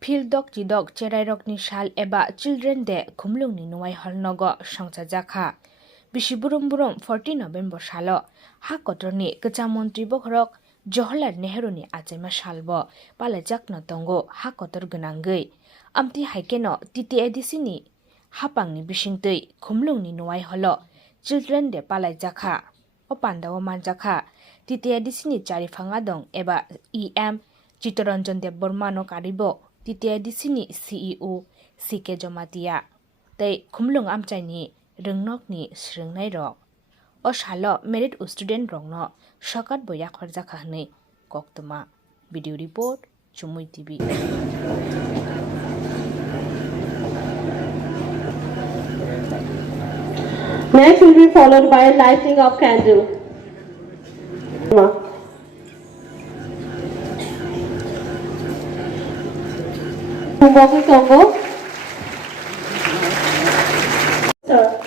Phildok Jidok Cherairok ni Shal eba Children Day Khumlung ni NUAI Holnogo Songsa Jakha. Bishiburum 14 November Shalo Hakotor ni Kachamontri Bokrok Jawaharlal Nehru ni Achema Shalbo Palajak no Tongo Hakotor Gunangai. Amti Haikeno Titi Edisini Hapang ni Bishingtui Khumlung ni NUAI Holo Children Day Palajakha Opanda Manjakha Titi Edisini Charifangadong eba EM Chitoranjan Debormano Karibo Titi Edisini CEO CK Jomatia Tei Khumlung Amchaini Rungnok ni Srungnai Rok O Shalo Merit Student Rongno Shokat Boya Khorjakha Nei Koktuma Video Report CHUMUI TV Next will be followed by lighting of candle. Khumulwng Congo. Sir.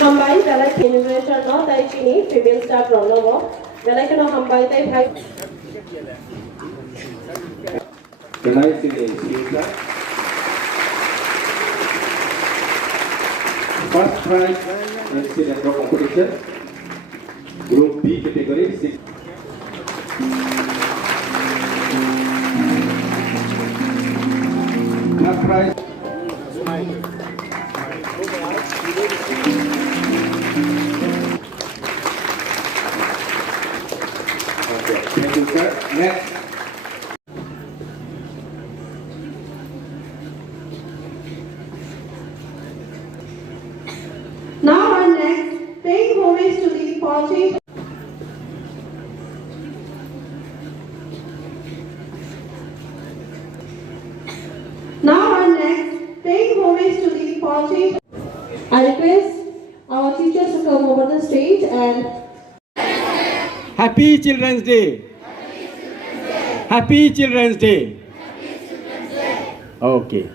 Hambai Belak University no tai chini female staff rono Belak no hambai tai bhai Tonight is first prize in student competition Group B category 6 First prize Okay, thank you sir. Next. Now our next, paying homage to the politician. Now our next, paying homage to the politician. I request our teachers to come over the stage and Happy Children's Day. Happy Children's Day. Okay.